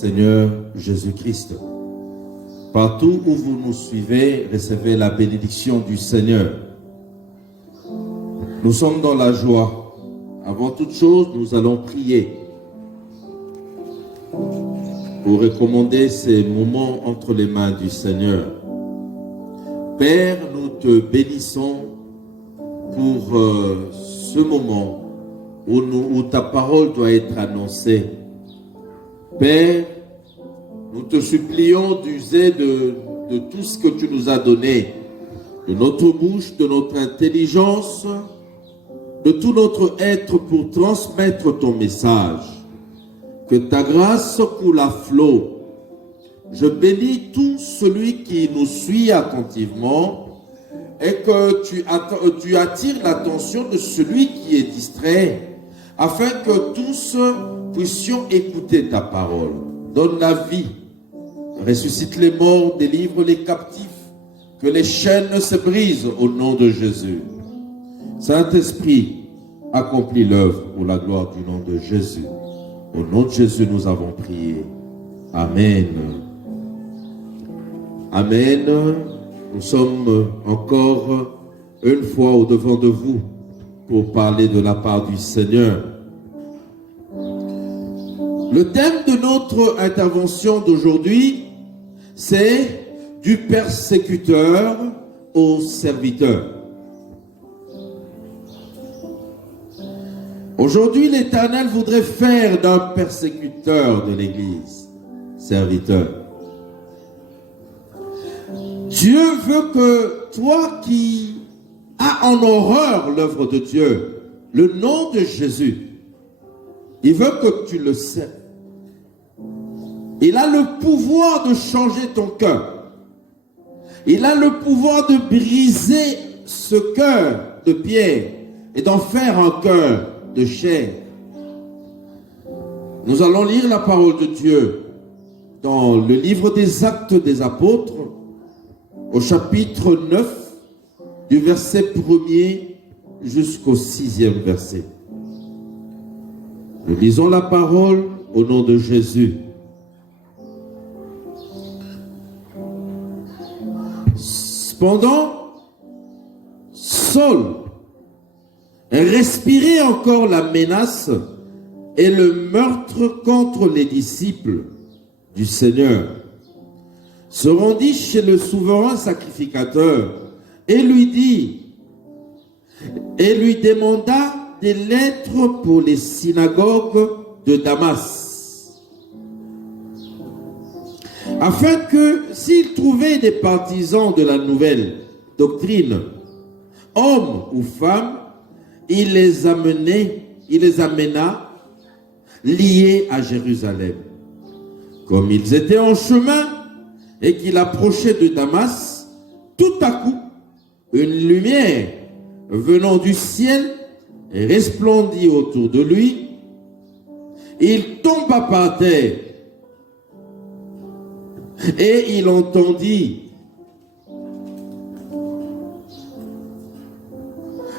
Seigneur Jésus-Christ. Partout où vous nous suivez, recevez la bénédiction du Seigneur. Nous sommes dans la joie. Avant toute chose, nous allons prier pour recommander ces moments entre les mains du Seigneur. Père, nous te bénissons pour ce moment où ta parole doit être annoncée. Père, nous te supplions d'user de tout ce que tu nous as donné, de notre bouche, de notre intelligence, de tout notre être pour transmettre ton message. Que ta grâce coule à flot. Je bénis tout celui qui nous suit attentivement et que tu attires l'attention de celui qui est distrait, afin que tous puissions écouter ta parole. Donne la vie, ressuscite les morts, délivre les captifs, que les chaînes se brisent au nom de Jésus. Saint-Esprit, accomplis l'œuvre pour la gloire du nom de Jésus. Au nom de Jésus, nous avons prié. Amen. Amen. Nous sommes encore une fois au devant de vous pour parler de la part du Seigneur. Le thème de notre intervention d'aujourd'hui, c'est du persécuteur au serviteur. Aujourd'hui, l'Éternel voudrait faire d'un persécuteur de l'Église serviteur. Dieu veut que toi qui as en horreur l'œuvre de Dieu, le nom de Jésus, il veut que tu le sais. Il a le pouvoir de changer ton cœur. Il a le pouvoir de briser ce cœur de pierre et d'en faire un cœur de chair. Nous allons lire la parole de Dieu dans le livre des Actes des Apôtres, au chapitre 9, du verset 1er jusqu'au 6e verset. Nous lisons la parole au nom de Jésus. Cependant, Saul respirait encore la menace et le meurtre contre les disciples du Seigneur. Se rendit chez le souverain sacrificateur et lui demanda des lettres pour les synagogues de Damas, afin que, s'il trouvait des partisans de la nouvelle doctrine, hommes ou femmes, il les amena liés à Jérusalem. Comme ils étaient en chemin et qu'il approchait de Damas, tout à coup, une lumière venant du ciel resplendit autour de lui. Il tomba par terre et il entendit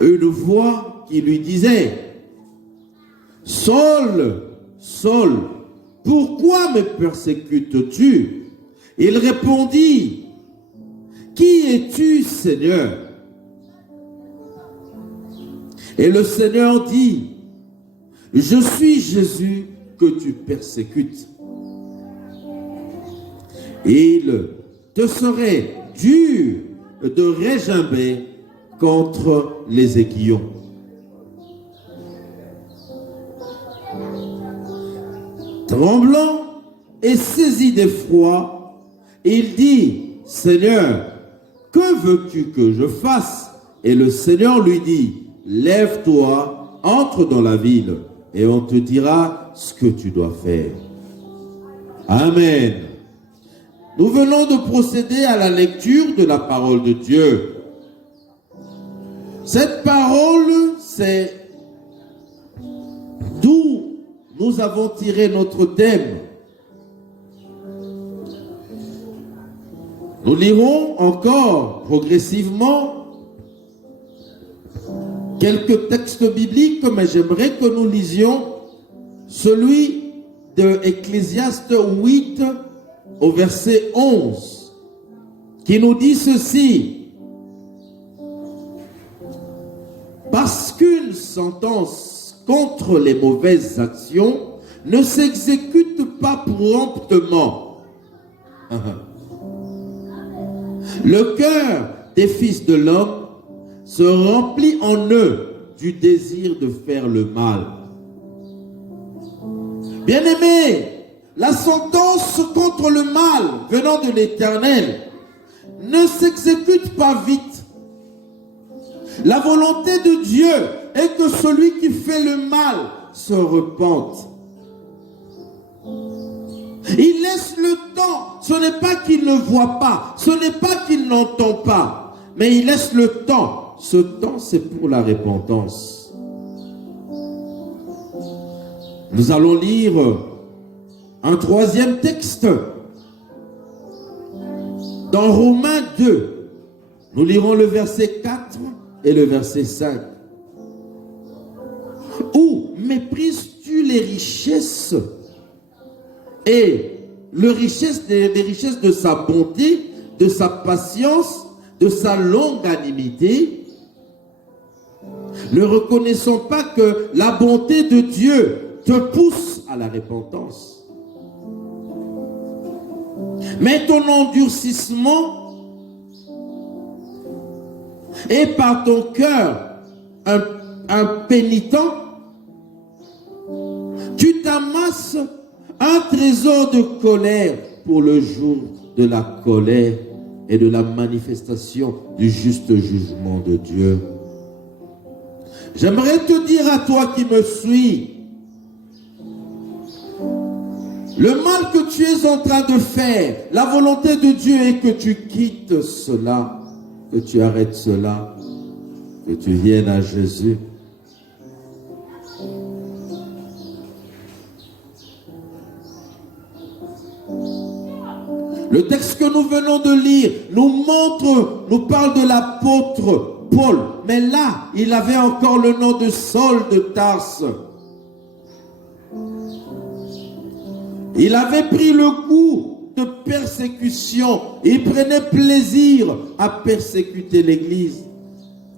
une voix qui lui disait: Saul, Saul, pourquoi me persécutes-tu? Il répondit: Qui es-tu, Seigneur? Et le Seigneur dit: Je suis Jésus que tu persécutes. Il te serait dur de régimber contre les aiguillons. Tremblant et saisi d'effroi, il dit: Seigneur, que veux-tu que je fasse? Et le Seigneur lui dit: Lève-toi, entre dans la ville, et on te dira ce que tu dois faire. Amen. Nous venons de procéder à la lecture de la parole de Dieu. Cette parole, c'est d'où nous avons tiré notre thème. Nous lirons encore progressivement quelques textes bibliques, mais j'aimerais que nous lisions celui de Ecclésiaste 8 au verset 11 qui nous dit ceci. Parce qu'une sentence contre les mauvaises actions ne s'exécute pas promptement. Le cœur des fils de l'homme se remplit en eux du désir de faire le mal. Bien-aimés, la sentence contre le mal venant de l'Éternel ne s'exécute pas vite. La volonté de Dieu est que celui qui fait le mal se repente. Il laisse le temps. Ce n'est pas qu'il ne voit pas, ce n'est pas qu'il n'entend pas, mais il laisse le temps. Ce temps, c'est pour la repentance. Nous allons lire un troisième texte. Dans Romains 2, nous lirons le verset 4 et le verset 5. Où méprises-tu les richesses et les richesses de sa bonté, de sa patience, de sa longanimité, ne reconnaissons pas que la bonté de Dieu te pousse à la repentance. Mais ton endurcissement est par ton cœur impénitent, tu t'amasses un trésor de colère pour le jour de la colère et de la manifestation du juste jugement de Dieu. J'aimerais te dire à toi qui me suis, le mal que tu es en train de faire, la volonté de Dieu est que tu quittes cela, que tu arrêtes cela, que tu viennes à Jésus. Le texte que nous venons de lire nous parle de l'apôtre Paul. Mais là, il avait encore le nom de Saul de Tarse. Il avait pris le goût de persécution. Il prenait plaisir à persécuter l'Église.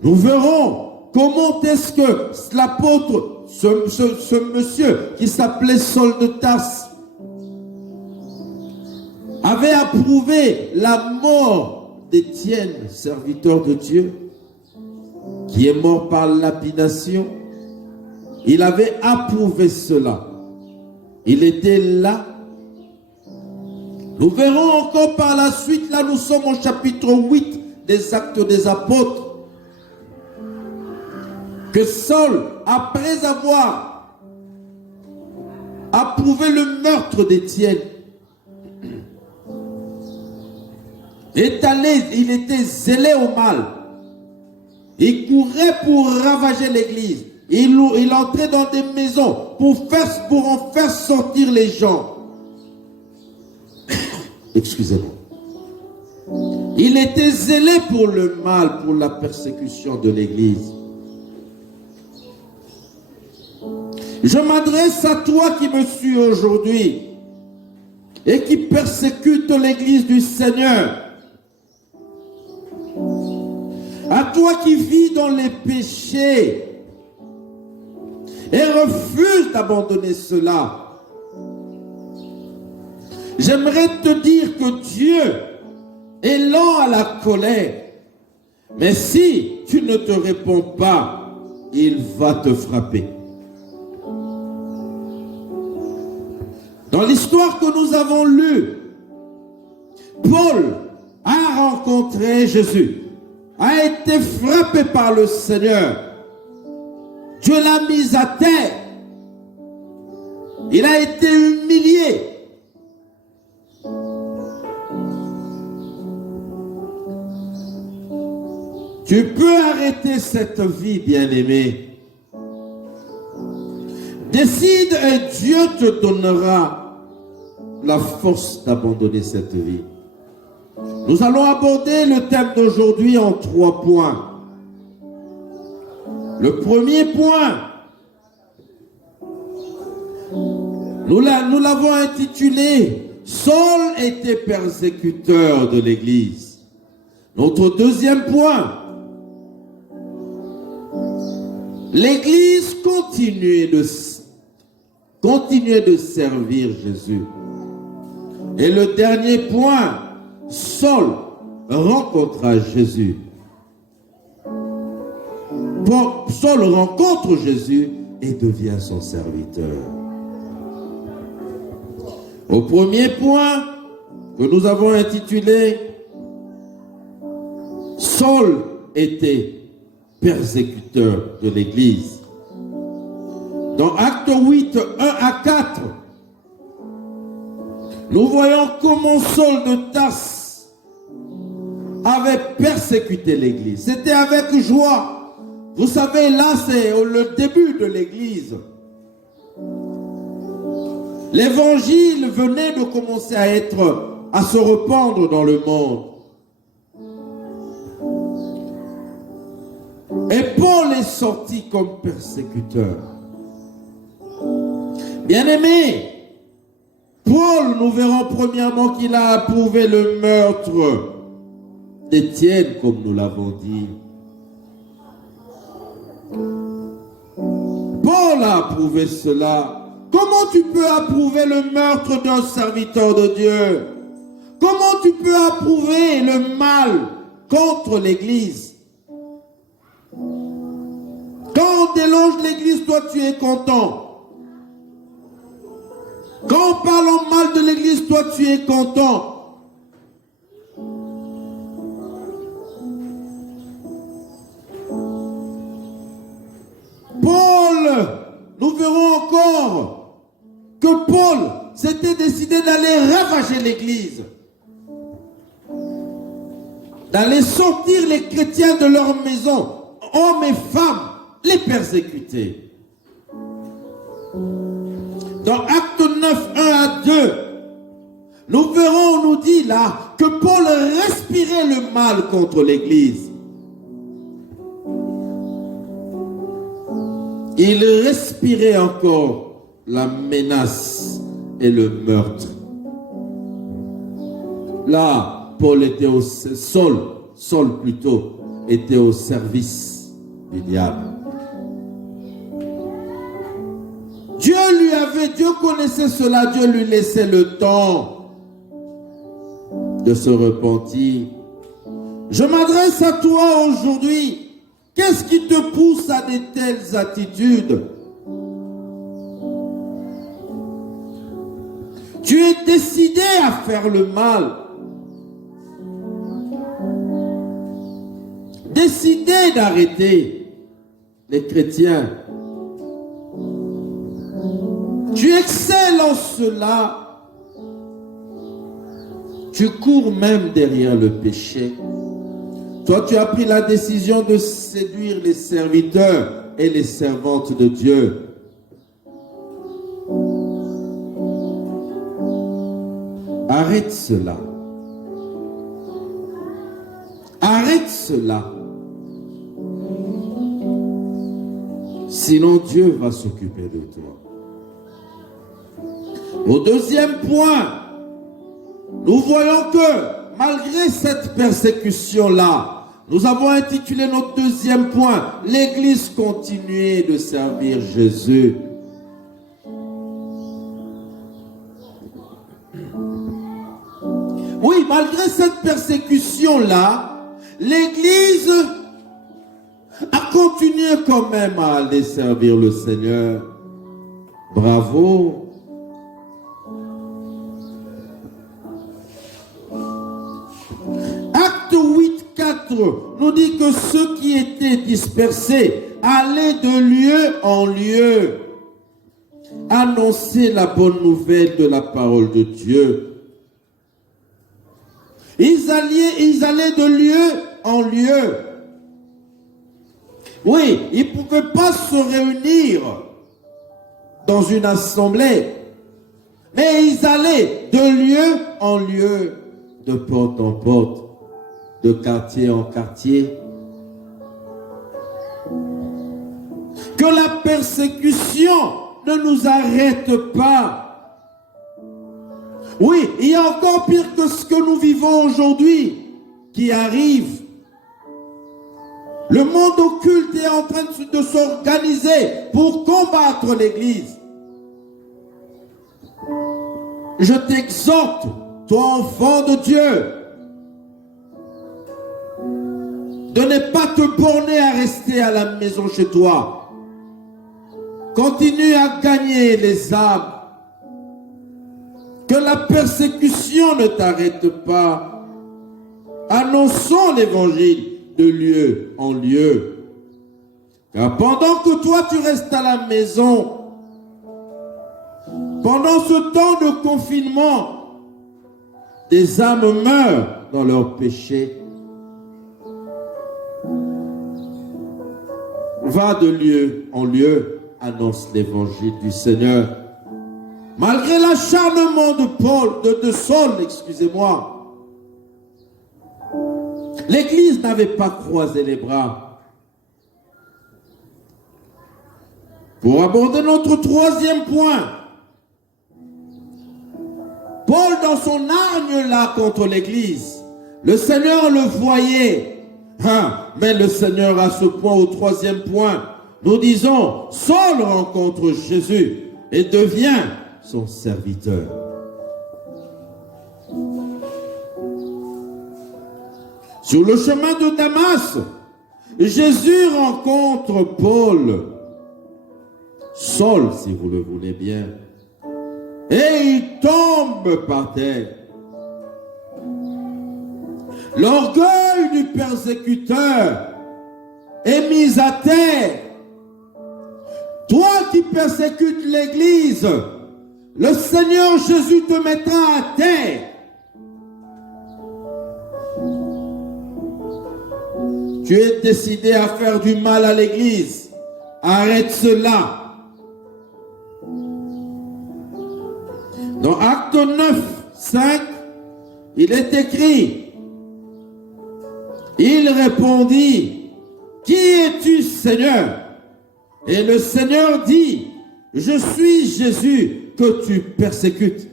Nous verrons comment est-ce que l'apôtre, ce monsieur qui s'appelait Saul de Tarse, avait approuvé la mort d'Étienne, serviteur de Dieu, qui est mort par lapidation. Il avait approuvé cela. Il était là. Nous verrons encore par la suite, là nous sommes au chapitre 8 des Actes des Apôtres, que Saul, après avoir approuvé le meurtre d'Étienne, il était zélé au mal. Il courait pour ravager l'église. Il entrait dans des maisons pour en faire sortir les gens. Excusez-moi. Il était zélé pour le mal, pour la persécution de l'église. Je m'adresse à toi qui me suis aujourd'hui et qui persécute l'église du Seigneur. À toi qui vis dans les péchés et refuse d'abandonner cela. J'aimerais te dire que Dieu est lent à la colère. Mais si tu ne te réponds pas, il va te frapper. Dans l'histoire que nous avons lue, Paul a rencontré Jésus, a été frappé par le Seigneur. Dieu l'a mis à terre. Il a été humilié. Tu peux arrêter cette vie, bien-aimé. Décide et Dieu te donnera la force d'abandonner cette vie. Nous allons aborder le thème d'aujourd'hui en 3 points. Le premier point, Nous l'avons intitulé « Saul était persécuteur de l'Église ». Notre deuxième point, l'Église continuait de servir Jésus. Et le dernier point, Saul rencontra Jésus. Saul rencontre Jésus et devient son serviteur. Au premier point que nous avons intitulé « Saul était persécuteur de l'Église ». Dans Actes 8, 1 à 4, nous voyons comment Saul de Tarse avait persécuté l'Église. C'était avec joie. Vous savez, là, c'est le début de l'Église. L'Évangile venait de commencer à se répandre dans le monde. Et Paul est sorti comme persécuteur. Bien-aimé, Paul, nous verrons premièrement qu'il a approuvé le meurtre d'Étienne, comme nous l'avons dit. Paul a approuvé cela. Comment tu peux approuver le meurtre d'un serviteur de Dieu? Comment tu peux approuver le mal contre l'Église? Quand on déloge l'Église, toi tu es content. Quand on parle en mal de l'Église, toi tu es content. Paul, nous verrons encore que Paul s'était décidé d'aller ravager l'Église, d'aller sortir les chrétiens de leur maison, hommes et femmes, les persécuter. Dans Acte 9, 1 à 2, nous verrons, on nous dit là, que Paul respirait le mal contre l'Église. Il respirait encore la menace et le meurtre. Là, Paul était Saul plutôt, était au service du diable. Dieu connaissait cela, Dieu lui laissait le temps de se repentir. Je m'adresse à toi aujourd'hui. Qu'est-ce qui te pousse à de telles attitudes? Tu es décidé à faire le mal. Décidé d'arrêter les chrétiens. Tu excelles en cela. Tu cours même derrière le péché. Toi, tu as pris la décision de séduire les serviteurs et les servantes de Dieu. Arrête cela. Arrête cela. Sinon, Dieu va s'occuper de toi. Au deuxième point, nous voyons que malgré cette persécution-là, nous avons intitulé notre deuxième point, l'Église continuait de servir Jésus. Oui, malgré cette persécution-là, l'Église a continué quand même à aller servir le Seigneur. Bravo. Nous dit que ceux qui étaient dispersés allaient de lieu en lieu annoncer la bonne nouvelle de la parole de Dieu. Ils allaient de lieu en lieu. Oui, ils ne pouvaient pas se réunir dans une assemblée, mais ils allaient de lieu en lieu, de porte en porte, de quartier en quartier. Que la persécution ne nous arrête pas Oui, il y a encore pire que ce que nous vivons aujourd'hui qui arrive. Le monde occulte est en train de s'organiser pour combattre l'Église. Je t'exhorte, toi enfant de Dieu, de ne pas te borner à rester à la maison chez toi. Continue à gagner les âmes. Que la persécution ne t'arrête pas. Annonçons l'évangile de lieu en lieu. Car pendant que toi tu restes à la maison, pendant ce temps de confinement, des âmes meurent dans leurs péchés. Va de lieu en lieu, annonce l'évangile du Seigneur. Malgré l'acharnement de Saul, excusez-moi, l'Église n'avait pas croisé les bras. Pour aborder notre troisième point, Paul, dans son hargne là contre l'Église, le Seigneur le voyait. Mais le Seigneur, à ce point, au troisième point, nous disons, Saul rencontre Jésus et devient son serviteur. Sur le chemin de Damas, Jésus rencontre Paul, Saul, si vous le voulez bien, et il tombe par terre. L'orgueil du persécuteur est mis à terre. Toi qui persécutes l'Église, le Seigneur Jésus te mettra à terre. Tu es décidé à faire du mal à l'Église. Arrête cela. Dans Acte 9, 5, il est écrit, il répondit, qui es-tu, Seigneur? Et le Seigneur dit, je suis Jésus que tu persécutes.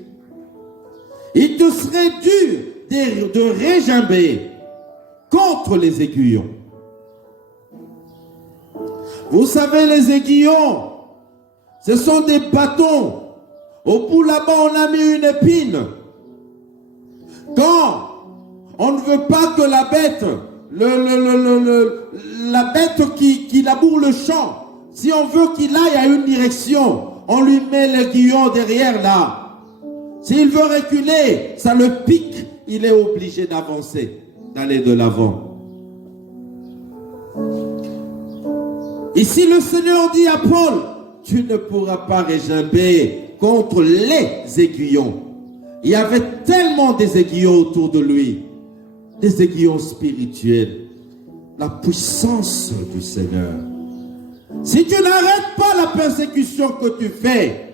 Il te serait dû de régimber contre les aiguillons. Vous savez, les aiguillons, ce sont des bâtons. Au bout là-bas, on a mis une épine. Quand on ne veut pas que la bête, la bête qui laboure le champ, si on veut qu'il aille à une direction, on lui met l'aiguillon derrière là. S'il veut reculer, ça le pique, il est obligé d'avancer, d'aller de l'avant. Ici, le Seigneur dit à Paul, tu ne pourras pas régimber contre les aiguillons. Il y avait tellement des aiguillons autour de lui, des aiguillons spirituels, la puissance du Seigneur. Si tu n'arrêtes pas la persécution que tu fais,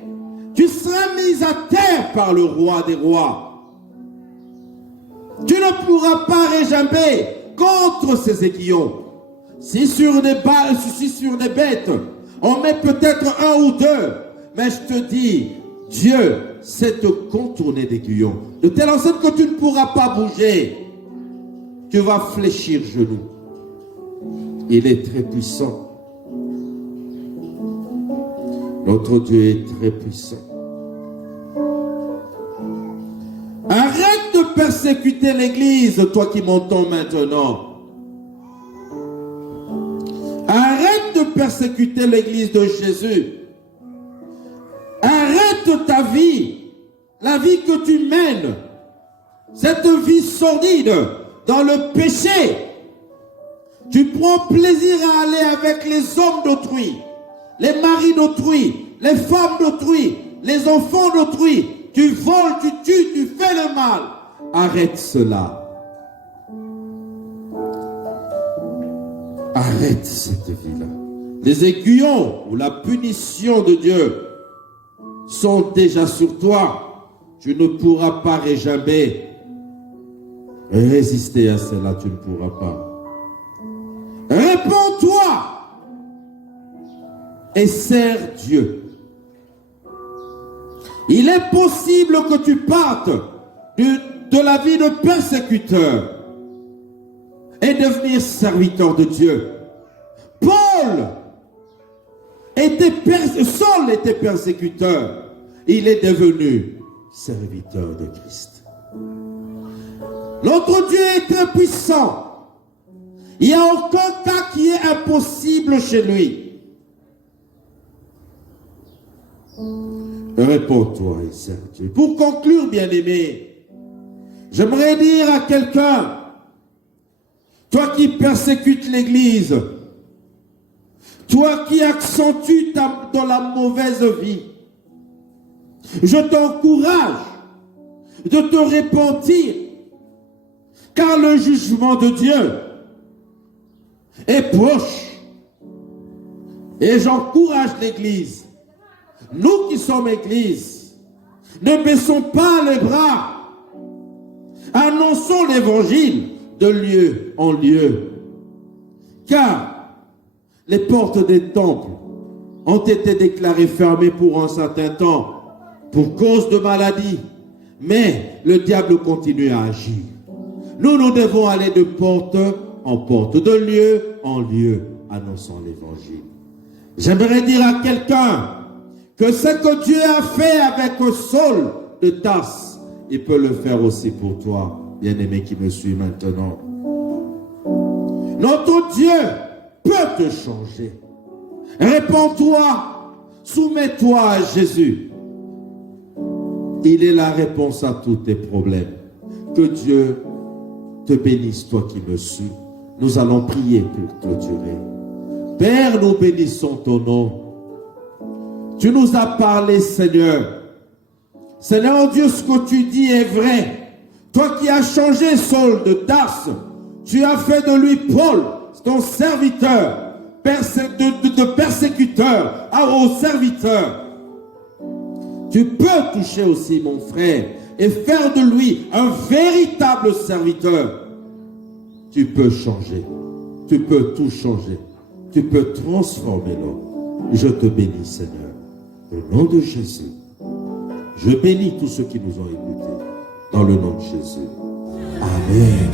tu seras mis à terre par le roi des rois. Tu ne pourras pas régimber contre ces aiguillons. Si sur des bêtes, on met peut-être un ou deux, mais je te dis, Dieu sait te contourner d'aiguillons, de telle sorte que tu ne pourras pas bouger. Tu vas fléchir genou. Il est très puissant. Notre Dieu est très puissant. Arrête de persécuter l'Église, toi qui m'entends maintenant. Arrête de persécuter l'Église de Jésus. Arrête ta vie, la vie que tu mènes, cette vie sordide dans le péché. Tu prends plaisir à aller avec les hommes d'autrui, les maris d'autrui, les femmes d'autrui, les enfants d'autrui. Tu voles, tu tues, tu fais le mal. Arrête cela. Arrête cette vie-là. Les aiguillons ou la punition de Dieu sont déjà sur toi. Tu ne pourras pas régimber. Résister à cela, tu ne pourras pas. Réponds-toi et sers Dieu. Il est possible que tu partes de la vie de persécuteur et devenir serviteur de Dieu. Saul était persécuteur. Il est devenu serviteur de Christ. Notre Dieu est très puissant. Il n'y a aucun cas qui est impossible chez lui. Réponds-toi et serre Dieu. Pour conclure, bien-aimé, j'aimerais dire à quelqu'un, toi qui persécutes l'Église, toi qui accentues dans la mauvaise vie, je t'encourage de te repentir, car le jugement de Dieu est proche. Et j'encourage l'Église. Nous qui sommes Église, ne baissons pas les bras. Annonçons l'Évangile de lieu en lieu. Car les portes des temples ont été déclarées fermées pour un certain temps, pour cause de maladie. Mais le diable continue à agir. Nous devons aller de porte en porte, de lieu en lieu, annonçant l'Évangile. J'aimerais dire à quelqu'un que ce que Dieu a fait avec Saul de Tarse, il peut le faire aussi pour toi, bien-aimé qui me suit maintenant. Notre Dieu peut te changer. Réponds-toi, soumets-toi à Jésus. Il est la réponse à tous tes problèmes. Que Dieu te bénisse, toi qui me suis. Nous allons prier pour clôturer. Père, nous bénissons ton nom. Tu nous as parlé, Seigneur. Seigneur Dieu, ce que tu dis est vrai. Toi qui as changé Saul de Tarse, tu as fait de lui Paul, ton serviteur, de persécuteur au serviteur. Tu peux toucher aussi mon frère et faire de lui un véritable serviteur. Tu peux changer. Tu peux tout changer. Tu peux transformer l'homme. Je te bénis, Seigneur. Au nom de Jésus. Je bénis tous ceux qui nous ont écoutés. Dans le nom de Jésus. Amen.